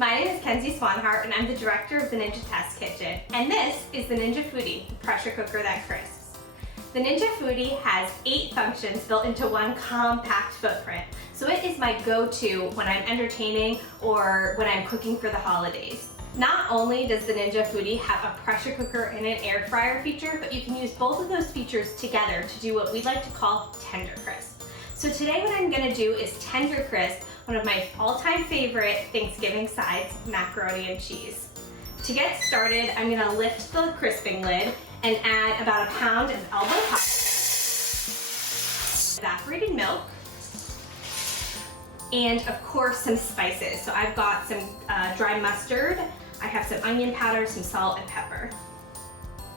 My name is Kenzie Swanhart and I'm the director of the Ninja Test Kitchen. And this is the Ninja Foodie, the pressure cooker that crisps. The Ninja Foodie has 8 functions built into one compact footprint. So it is my go-to when I'm entertaining or when I'm cooking for the holidays. Not only does the Ninja Foodie have a pressure cooker and an air fryer feature, but you can use both of those features together to do what we like to call tender crisp. So today what I'm gonna do is tender crisp, one of my all-time favorite Thanksgiving sides, macaroni and cheese. To get started, I'm gonna lift the crisping lid and add about a pound of elbow pie, evaporated milk, and of course some spices. So I've got some dry mustard, I have some onion powder, some salt and pepper.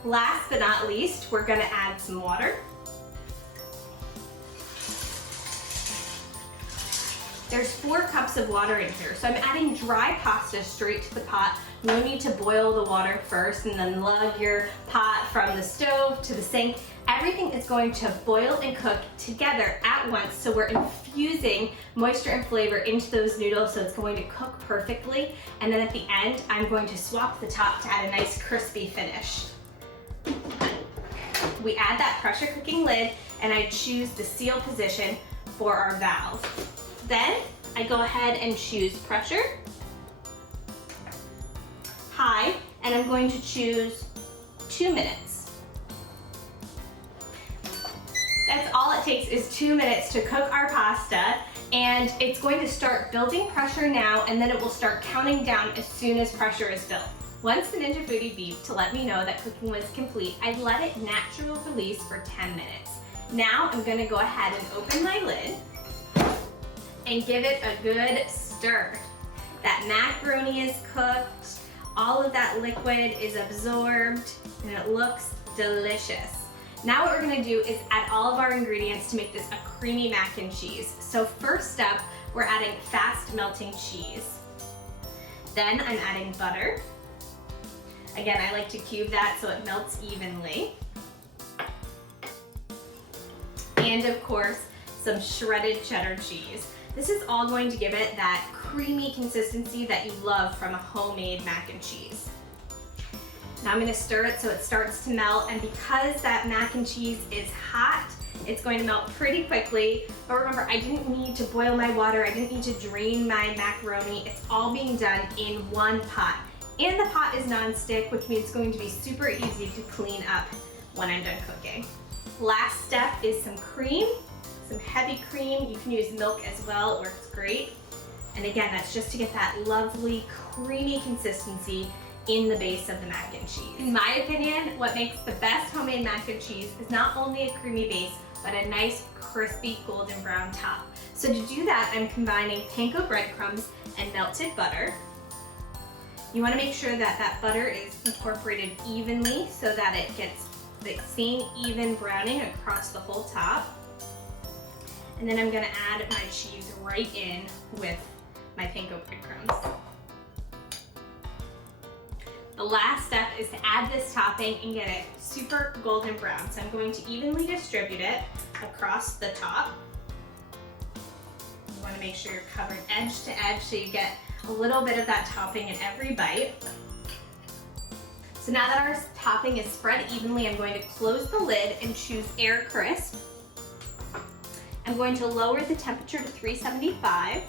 Last but not least, we're gonna add some water. There's 4 cups of water in here, so I'm adding dry pasta straight to the pot. No need to boil the water first and then lug your pot from the stove to the sink. Everything is going to boil and cook together at once, so we're infusing moisture and flavor into those noodles so it's going to cook perfectly. And then at the end, I'm going to swap the top to add a nice crispy finish. We add that pressure cooking lid and I choose the seal position for our valve. Then I go ahead and choose pressure, high, and I'm going to choose 2 minutes. That's all it takes is 2 minutes to cook our pasta, and it's going to start building pressure now, and then it will start counting down as soon as pressure is built. Once the Ninja Foodie beeped to let me know that cooking was complete, I let it natural release for 10 minutes. Now I'm gonna go ahead and open my lid and give it a good stir. That macaroni is cooked, all of that liquid is absorbed, and it looks delicious. Now what we're gonna do is add all of our ingredients to make this a creamy mac and cheese. So first up, we're adding fast melting cheese. Then I'm adding butter. Again, I like to cube that so it melts evenly. And of course, some shredded cheddar cheese. This is all going to give it that creamy consistency that you love from a homemade mac and cheese. Now I'm gonna stir it so it starts to melt, and because that mac and cheese is hot, it's going to melt pretty quickly. But remember, I didn't need to boil my water, I didn't need to drain my macaroni. It's all being done in one pot. And the pot is non-stick, which means it's going to be super easy to clean up when I'm done cooking. Last step is some cream. Some heavy cream. You can use milk as well, it works great. And again, that's just to get that lovely creamy consistency in the base of the mac and cheese. In my opinion, what makes the best homemade mac and cheese is not only a creamy base, but a nice crispy golden brown top. So to do that, I'm combining panko breadcrumbs and melted butter. You want to make sure that that butter is incorporated evenly so that it gets the same even browning across the whole top. And then I'm gonna add my cheese right in with my panko breadcrumbs. The last step is to add this topping and get it super golden brown. So I'm going to evenly distribute it across the top. You wanna make sure you're covered edge to edge so you get a little bit of that topping in every bite. So now that our topping is spread evenly, I'm going to close the lid and choose air crisp. I'm going to lower the temperature to 375.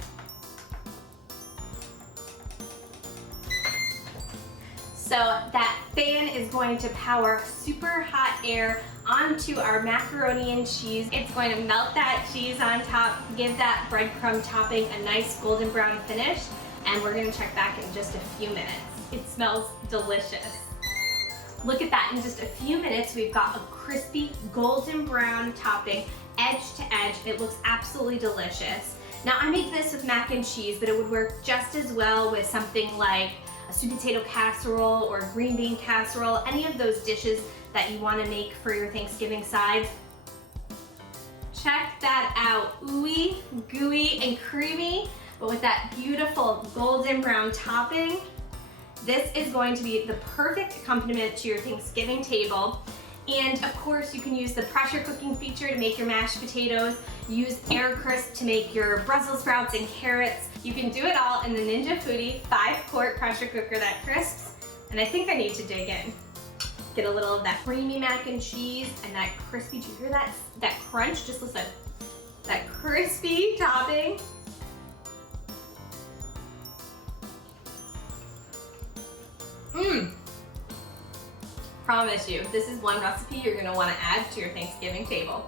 So that fan is going to power super hot air onto our macaroni and cheese. It's going to melt that cheese on top, give that breadcrumb topping a nice golden brown finish, and we're gonna check back in just a few minutes. It smells delicious. Look at that, in just a few minutes we've got a crispy golden brown topping, edge to edge. It looks absolutely delicious. Now I make this with mac and cheese, but it would work just as well with something like a sweet potato casserole or green bean casserole, any of those dishes that you want to make for your Thanksgiving sides. Check that out, ooey, gooey, and creamy, but with that beautiful golden brown topping. This is going to be the perfect accompaniment to your Thanksgiving table. And of course, you can use the pressure cooking feature to make your mashed potatoes, use air crisp to make your Brussels sprouts and carrots. You can do it all in the Ninja Foodie 5-quart pressure cooker that crisps, and I think I need to dig in. Get a little of that creamy mac and cheese and that crispy, do you hear that crunch? Just listen, that crispy topping. Promise you, this is one recipe you're gonna wanna add to your Thanksgiving table.